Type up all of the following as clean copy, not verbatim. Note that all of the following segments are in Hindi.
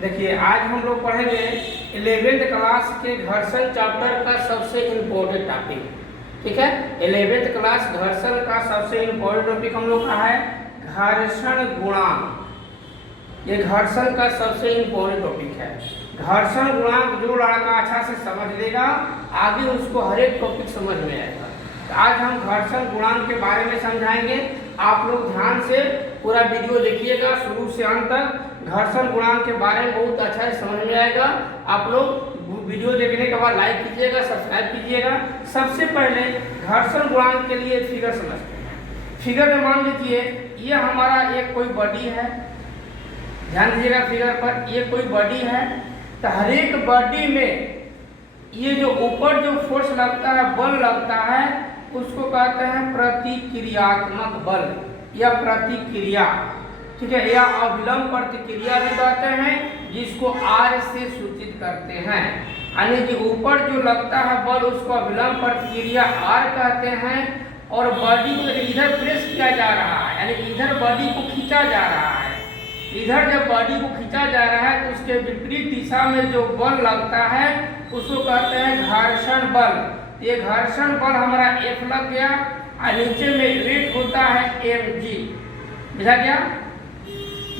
देखिए आज हम लोग पढ़ेंगे 11th क्लास के घर्षण चैप्टर का सबसे इम्पोर्टेंट टॉपिक। ठीक है, 11th क्लास घर्षण का सबसे इम्पोर्टेंट टॉपिक हम लोग का है घर्षण गुणांक। ये घर्षण का सबसे इम्पोर्टेंट टॉपिक है। घर्षण गुणांक जो लड़का अच्छा से समझ लेगा आगे उसको हर एक टॉपिक समझ में आएगा। तो आज हम घर्षण गुणांक के बारे में समझाएंगे। आप लोग ध्यान से पूरा वीडियो देखिएगा शुरू से अंत तक। घर्षण गुणांक के बारे में बहुत अच्छा से समझ में आएगा। आप लोग वीडियो देखने के बाद लाइक कीजिएगा, सब्सक्राइब कीजिएगा। सबसे पहले घर्षण गुणांक के लिए फिगर समझते हैं। फिगर में मान लीजिए ये हमारा एक कोई बॉडी है, ध्यान दीजिएगा फिगर पर, ये कोई बॉडी है। तो हर एक बॉडी में ये जो ऊपर जो फोर्स लगता है, बल लगता है, उसको कहते हैं प्रतिक्रियात्मक बल या प्रतिक्रिया। ठीक है, या अविलंब प्रतिक्रिया भी कहते हैं, जिसको आर से सूचित करते हैं। यानी कि ऊपर जो लगता है बल उसको अविलंब प्रतिक्रिया आर कहते हैं। और बॉडी को इधर प्रेस किया जा रहा है, यानी कि इधर बॉडी को खींचा जा रहा है। इधर जब बॉडी को खींचा जा रहा है तो उसके विपरीत दिशा में जो बल लगता है उसको कहते हैं घर्षण बल। ये घर्षण बल हमारा F लग गया और नीचे में वेट होता है mg। बुझा गया?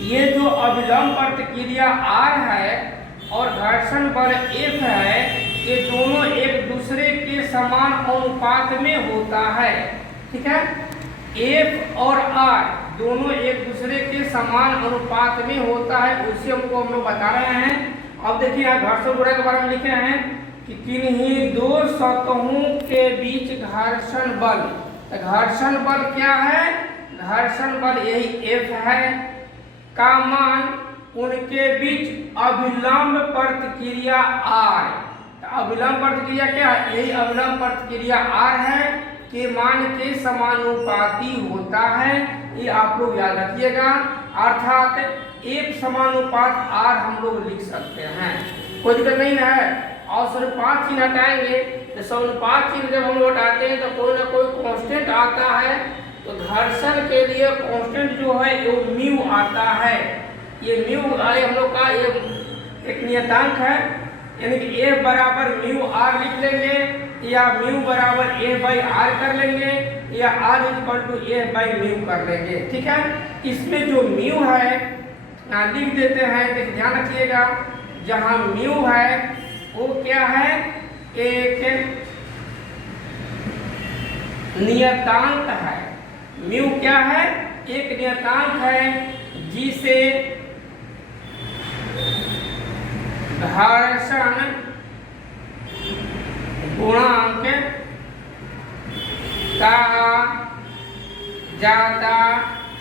ये जो अविलंब प्रतिक्रिया R है और घर्षण बल F है, ये दोनों एक दूसरे के समान अनुपात में होता है। ठीक है, F और R दोनों एक दूसरे के समान अनुपात में होता है, उसे हमको हम लोग बता रहे हैं। अब देखिए यहाँ घर्षण गुणांक के बारे में लिखे हैं कि किन्हीं दो सतहों के बीच घर्षण बल। तो घर्षण बल क्या है? घर्षण बल यही F है का मान उनके बीच अविलंब प्रतिक्रिया R। तो अविलंब प्रतिक्रिया क्या है? यही अविलंब प्रतिक्रिया R है के मान के समानुपाती होता है। ये आप लोग याद रखिएगा। अर्थात F समानुपात R हम लोग लिख सकते हैं, कोई दिक्कत नहीं है। और समानुपात चिन्ह हटाएंगे तो समानुपात चिन्ह जब हम लोग हटाते हैं तो कोई ना कोई कांस्टेंट आता है। तो घर्षण के लिए कांस्टेंट जो है वो म्यू आता है। ये म्यू हम लोग का ये एक नियतांक है, यानी कि F बराबर म्यू R लिख लेंगे या म्यू बराबर A बाई R कर लेंगे या R equal to A by mu कर लेंगे। ठीक है, इसमें जो म्यू है लिख देते हैं। तो ध्यान रखिएगा, जहां म्यू है वो क्या है? एक नियतांक है। म्यू क्या है? एक नियतांक है जिसे घर्षण गुणांक कहा जाता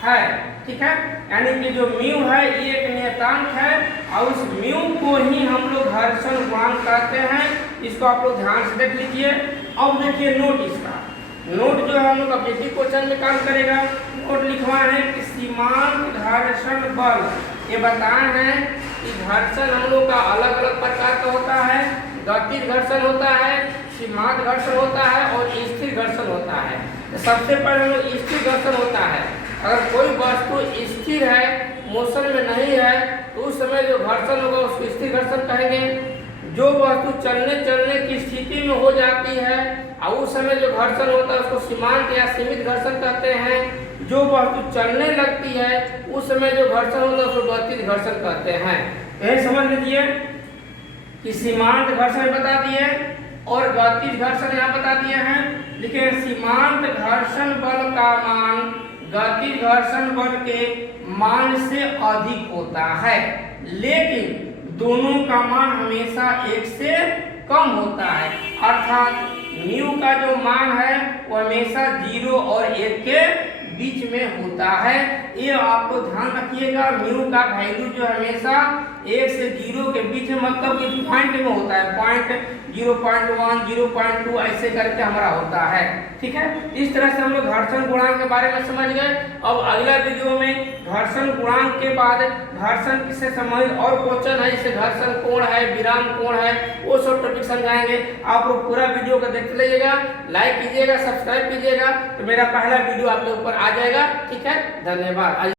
है। ठीक है, यानी कि जो म्यू है ये एक नियतांक है और उस म्यू को ही हम लोग घर्षण गुणांक कहते हैं। इसको आप लोग ध्यान से देख लीजिए। अब देखिए नोट, इसका नोट जो है हम लोग ऑब्जेक्टिव क्वेश्चन में काम करेगा। नोट लिखवाए हैं कि सीमांत घर्षण बल। ये बताए हैं कि घर्षण हम लोग का अलग अलग प्रकार का होता है। गतिज घर्षण होता है, सीमांत घर्षण होता है और स्थिर घर्षण होता है। तो सबसे पहले हम लोग स्थिर घर्षण होता है। अगर कोई वस्तु स्थिर है, मोशन में नहीं है, तो उस समय जो घर्षण होगा उसको स्थिर घर्षण कहेंगे। जो वस्तु चलने की स्थिति में हो जाती है और उस समय जो घर्षण होता है उसको सीमांत या सीमित घर्षण कहते हैं। जो वस्तु चलने लगती है उस समय जो घर्षण होता है उसको गतिज घर्षण कहते हैं। यही समझ लीजिए कि सीमांत घर्षण बता दिए और गतिज घर्षण यहाँ बता दिए हैं। देखिए सीमांत घर्षण बल का मान गतिज घर्षण बल के मान से अधिक होता है, लेकिन दोनों का मान हमेशा एक से कम होता है। अर्थात म्यू का जो मान है वो हमेशा 0 और 1 के बीच में होता है। ये आपको ध्यान रखिएगा। म्यू का वैल्यू जो हमेशा 1 से 0 के बीच में, मतलब कि पॉइंट में होता है। पॉइंट 0.1, 0.2 ऐसे करके हमारा होता है। ठीक है, इस तरह से हम लोग घर्षण गुणांक के बारे में समझ गए। अब अगला वीडियो में घर्षण गुणांक के बाद घर्षण से संबंधित और क्वेश्चन है, जैसे घर्षण कोण है, विराम कोण है, वो सब टॉपिक समझाएंगे। आप लोग पूरा वीडियो को देखते रहिएगा, लाइक कीजिएगा, सब्सक्राइब कीजिएगा, तो मेरा पहला वीडियो आप लोग ऊपर आ जाएगा। ठीक है, धन्यवाद।